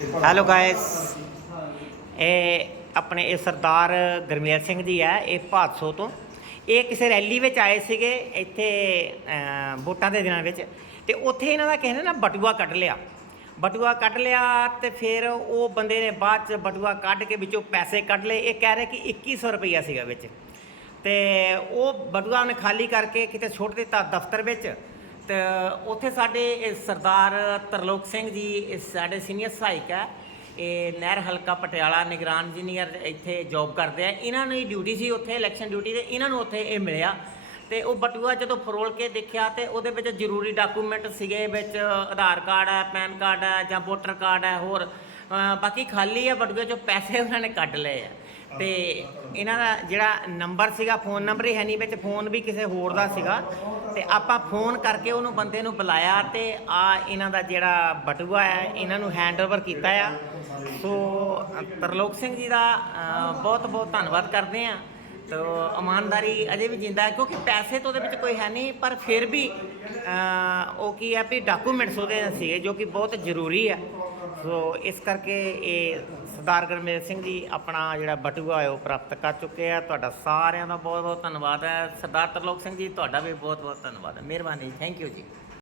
Hello guys ਇਹ ਆਪਣੇ ਇਹ ਸਰਦਾਰ ਗਰਮੇਲ ਸਿੰਘ ਜੀ ਹੈ ਇਹ ਭਾਦਸੋ ਤੋਂ। ਇਹ ਕਿਸੇ ਰੈਲੀ ਵਿੱਚ ਆਏ ਸੀਗੇ ਇੱਥੇ ਵੋਟਾਂ ਦੇ ਦਿਨਾਂ ਵਿੱਚ। ਤੇ ਉੱਥੇ ਇਹਨਾਂ ਦਾ ਕਿਸੇ ਨਾ ਬਟੂਆ ਕੱਢ ਲਿਆ। ਬਟੂਆ ਕੱਢ ਲਿਆ ਤੇ ਫਿਰ ਉਹ ਬੰਦੇ ਨੇ ਬਾਅਦ ਚ ਬਟੂਆ ਕੱਢ ਕੇ ਵਿੱਚੋਂ ਪੈਸੇ ਕੱਢ ਲਏ। ਇਹ ਕਹਿ ਰਹੇ ਕਿ 2100 ਰੁਪਈਆ ਸੀਗਾ ਵਿੱਚ। ਤੇ ਉਹ ਬਟੂਆ ਉਹਨੇ ਖਾਲੀ ਕਰਕੇ ਕਿਤੇ ਸੁੱਟ ਦਿੱਤਾ ਦਫ਼ਤਰ ਵਿੱਚ। ਤੇ ਉੱਥੇ ਸਾਡੇ ਇਹ ਸਰਦਾਰ ਤਰਲੋਕ ਸਿੰਘ ਜੀ, ਇਹ ਸਾਡੇ ਸੀਨੀਅਰ ਸਹਾਇਕ ਹੈ। ਇਹ ਨਹਿਰ ਹਲਕਾ ਪਟਿਆਲਾ ਨਿਗਰਾਨ ਇੰਜੀਨੀਅਰ ਇੱਥੇ ਜੌਬ ਕਰਦੇ ਆ। ਇਹਨਾਂ ਨੂੰ ਡਿਊਟੀ ਸੀ ਉੱਥੇ ਇਲੈਕਸ਼ਨ ਡਿਊਟੀ ਤੇ ਇਹਨਾਂ ਨੂੰ ਉੱਥੇ ਇਹ ਮਿਲਿਆ। ਤੇ ਉਹ ਬਟੂਆ ਜਦੋਂ ਫਰੋਲ ਕੇ ਦੇਖਿਆ ਤੇ ਉਹਦੇ ਵਿੱਚ ਜ਼ਰੂਰੀ ਡਾਕੂਮੈਂਟ ਸੀਗੇ, ਵਿੱਚ ਆਧਾਰ ਕਾਰਡ ਹੈ, ਪੈਨ ਕਾਰਡ ਹੈ ਜਾਂ ਵੋਟਰ ਕਾਰਡ ਹੈ, ਹੋਰ ਬਾਕੀ ਖਾਲੀ ਹੈ ਬਟੂਏ ਚੋਂ ਪੈਸੇ ਉਹਨਾਂ ਨੇ ਕੱਢ ਲਏ ਆ। ਤੇ ਇਹਨਾਂ ਦਾ ਜਿਹੜਾ ਨੰਬਰ ਸੀਗਾ, ਫੋਨ ਨੰਬਰ ਹੀ ਹੈ ਨਹੀਂ, ਵਿੱਚ ਫੋਨ ਵੀ ਕਿਸੇ ਹੋਰ ਦਾ ਸੀਗਾ। ਤੇ ਆਪਾਂ ਫੋਨ ਕਰਕੇ ਉਹਨੂੰ ਬੰਦੇ ਨੂੰ ਬੁਲਾਇਆ ਤੇ ਆ ਇਹਨਾਂ ਦਾ ਜਿਹੜਾ ਬਟੂਆ ਹੈ, ਇਹਨਾਂ ਨੂੰ ਹੈਂਡਓਵਰ ਕੀਤਾ ਆ। ਸੋ ਤਰਲੋਕ ਸਿੰਘ ਜੀ ਦਾ ਬਹੁਤ ਬਹੁਤ ਧੰਨਵਾਦ ਕਰਦੇ ਆ ਤੋ ਇਮਾਨਦਾਰੀ ਅਜੇ ਵੀ ਜਿੰਦਾ ਹੈ ਕਿਉਂਕਿ ਪੈਸੇ ਤਾਂ ਉਹਦੇ ਵਿੱਚ ਕੋਈ ਹੈ ਨਹੀਂ ਪਰ ਫਿਰ ਵੀ ਅ, ਉਹ ਕੀ ਹੈ ਵੀ ਡਾਕੂਮੈਂਟਸ ਉਹਦੇ ਸੀਗੇ ਜੋ ਕਿ ਬਹੁਤ ਜ਼ਰੂਰੀ ਹੈ। ਸੋ ਇਸ ਕਰਕੇ ਇਹ ਸਰਦਾਰ ਗੁਰਮੇਲ ਸਿੰਘ ਜੀ ਆਪਣਾ ਜਿਹੜਾ ਬਟੂਆ ਹੈ ਉਹ ਪ੍ਰਾਪਤ ਕਰ ਚੁੱਕੇ ਆ। ਤੁਹਾਡਾ ਸਾਰਿਆਂ ਦਾ ਬਹੁਤ ਬਹੁਤ ਧੰਨਵਾਦ ਹੈ। ਸਰਦਾਰ ਤਰਲੋਕ ਸਿੰਘ ਜੀ ਤੁਹਾਡਾ ਵੀ ਬਹੁਤ ਬਹੁਤ ਧੰਨਵਾਦ ਹੈ। ਮਿਹਰਬਾਨੀ ਥੈਂਕ ਯੂ ਜੀ।